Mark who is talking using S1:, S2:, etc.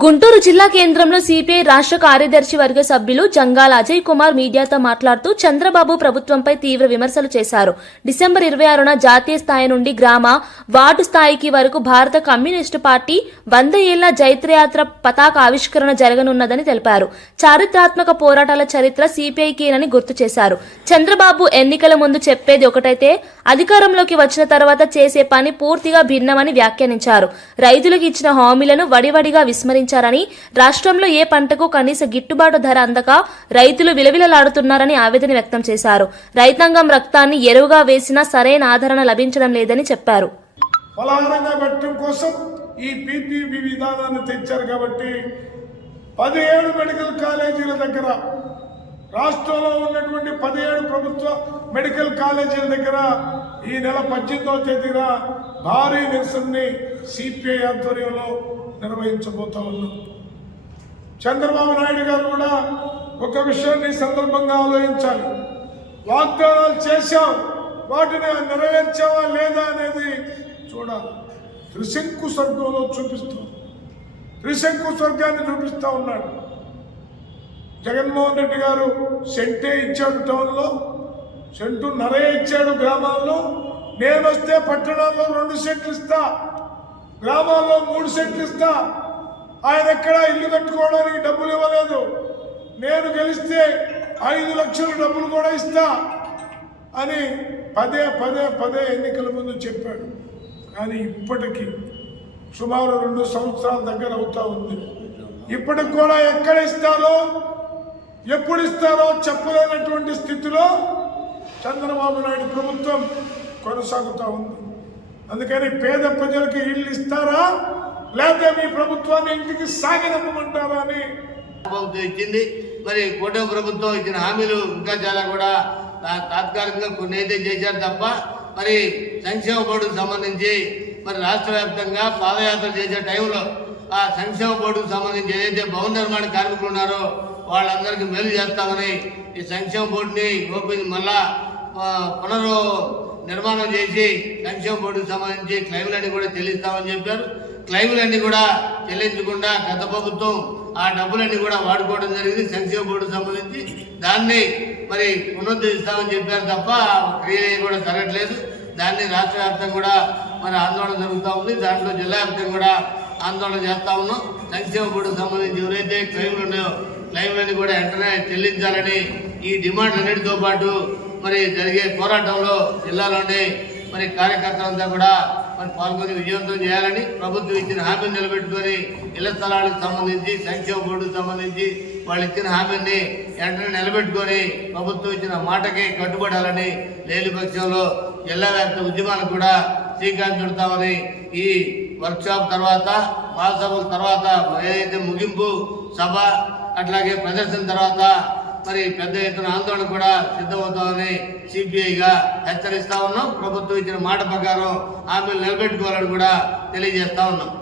S1: గుంటూరు జిల్లా కేంద్రంలో సిపిఐ రాష్ట్ర కార్యదర్శి వర్గ సభ్యులు జంగాల అజయ్ కుమార్ మీడియాతో మాట్లాడుతూ చంద్రబాబు ప్రభుత్వంపై తీవ్ర విమర్శలు చేశారు. డిసెంబర్ ఇరవై ఆరున జాతీయ స్థాయి నుండి గ్రామ వార్డు స్థాయికి వరకు భారత కమ్యూనిస్టు పార్టీ వంద ఏళ్ళ జైత్రయాత్ర పతాక ఆవిష్కరణ జరగనున్నదని తెలిపారు. చారిత్రాత్మక పోరాటాల చరిత్ర సిపిఐకేనని గుర్తు చేశారు. చంద్రబాబు ఎన్నికల ముందు చెప్పేది ఒకటైతే అధికారంలోకి వచ్చిన తర్వాత చేసే పని పూర్తిగా భిన్నమని వ్యాఖ్యానించారు. రైతులకు ఇచ్చిన హామీలను వడివడిగా విస్మరించారని రాష్ట్రంలో ఏ పంటకు కనీస గిట్టుబాటు ధర అందక రైతులు విలవిలలాడుతున్నారని ఆవేదన వ్యక్తం చేశారు. రైతాంగం రక్తాన్ని ఎరువుగా వేసినా సరైన ఆదరణ లభించడం లేదని చెప్పారు.
S2: కోసం ఈ పీపీబీ విధానాన్ని తెచ్చారు కాబట్టి పదిహేడు మెడికల్ కాలేజీల దగ్గర రాష్ట్రంలో ఉన్నటువంటి పదిహేడు ప్రభుత్వ మెడికల్ కాలేజీల దగ్గర ఈ నెల పద్దెనిమిదవ తేదీన భారీ నిరసనని సిపిఐ ఆధ్వర్యంలో నిర్వహించబోతా ఉన్నాం. చంద్రబాబు నాయుడు గారు కూడా ఒక విషయాన్ని సందర్భంగా ఆలోచించాలి. వాగ్దానాలు చేశాం వాటిని నెరవేర్చావా లేదా అనేది చూడాలి. త్రిశంకు స్వర్గంలో చూపిస్తూ. త్రిశంకు స్వర్గాన్ని చూపిస్తూ ఉన్నాడు. జగన్మోహన్ రెడ్డి గారు సెంటే ఇచ్చాడు టౌన్లో సెంటు నరే ఇచ్చాడు గ్రామాల్లో. నేను వస్తే పట్టణాల్లో రెండు సెంట్లు ఇస్తా. గ్రామాల్లో మూడు సెట్లు ఇస్తా. ఆయన ఎక్కడ ఇల్లు కట్టుకోవడానికి డబ్బులు ఇవ్వలేదు. నేను గెలిస్తే ఐదు లక్షల డబ్బులు కూడా ఇస్తా అని పదే పదే పదే ఎన్నికల ముందు చెప్పాడు. కానీ ఇప్పటికీ సుమారు రెండు సంవత్సరాల దగ్గర అవుతా ఉంది. ఇప్పటికి కూడా ఎక్కడ ఇస్తారో ఎప్పుడు ఇస్తారో చెప్పలేనటువంటి స్థితిలో చంద్రబాబు నాయుడు ప్రభుత్వం కొనసాగుతూ ఉంది. అందుకని పేద ప్రజలకి ఇల్లు ఇస్తారా లేకపోతే మీ ప్రభుత్వాన్ని ఇంటికి సాగనమ్మమంటారా అని?
S3: ప్రభుత్వం ఇచ్చింది. మరి కూటమి ప్రభుత్వం ఇచ్చిన హామీలు ఇంకా చాలా కూడా తాత్కాలికంగా కొన్ని అయితే చేశారు తప్ప మరి సంక్షేమ బోర్డుకు సంబంధించి మరి రాష్ట్ర వ్యాప్తంగా పాదయాత్ర చేసే టైంలో ఆ సంక్షేమ బోర్డుకు సంబంధించి ఏదైతే భవన నిర్మాణ కార్మికులు ఉన్నారో వాళ్ళందరికీ మేలు చేస్తామని ఈ సంక్షేమ బోర్డుని ఓపెన్ మళ్ళా పునరు నిర్మాణం చేసి సంక్షేమ బోర్డుకు సంబంధించి క్లెయిమ్లన్నీ కూడా చెల్లిస్తామని చెప్పారు. క్లెయిమ్లన్నీ కూడా చెల్లించకుండా గత ప్రభుత్వం ఆ డబ్బులన్నీ కూడా వాడుకోవడం జరిగింది. సంక్షేమ బోర్డుకు సంబంధించి దాన్ని మరి పునరుద్ధరిస్తామని చెప్పారు తప్ప ఆ క్రియ కూడా జరగట్లేదు. దాన్ని రాష్ట్ర వ్యాప్తంగా కూడా మరి ఆందోళన జరుగుతూ ఉంది. దాంట్లో జిల్లా వ్యాప్తంగా కూడా ఆందోళన చేస్తూ ఉన్నాం. సంక్షేమ బోర్డుకు సంబంధించి ఎవరైతే క్లెయిమ్లు ఉన్నాయో క్లెయిమ్లన్నీ కూడా వెంటనే చెల్లించాలని ఈ డిమాండ్ అన్నిటితో పాటు మరి జరిగే పోరాటంలో జిల్లాలోని మరి కార్యకర్తలంతా కూడా మరి పాల్గొని విజయవంతం చేయాలని ప్రభుత్వం ఇచ్చిన హామీని నిలబెట్టుకొని ఇళ్ళ స్థలాలకు సంబంధించి సంక్షేమ బోర్డుకు సంబంధించి వాళ్ళు ఇచ్చిన హామీని వెంటనే నిలబెట్టుకొని ప్రభుత్వం ఇచ్చిన మాటకి కట్టుబడాలని లేని పక్షంలో జిల్లా వ్యాప్త ఉద్యమాలకు కూడా శ్రీకాంత్ చుడతామని ఈ వర్క్షాప్ తర్వాత మహాసభల తర్వాత ఏదైతే ముగింపు సభ అట్లాగే ప్రదర్శన తర్వాత మరి పెద్ద ఎత్తున ఆందోళన కూడా సిద్ధమవుతామని సిపిఐగా హెచ్చరిస్తా ఉన్నాం. ప్రభుత్వం ఇచ్చిన మాట ప్రకారం హామీలు నిలబెట్టుకోవాలని కూడా తెలియజేస్తా ఉన్నాం.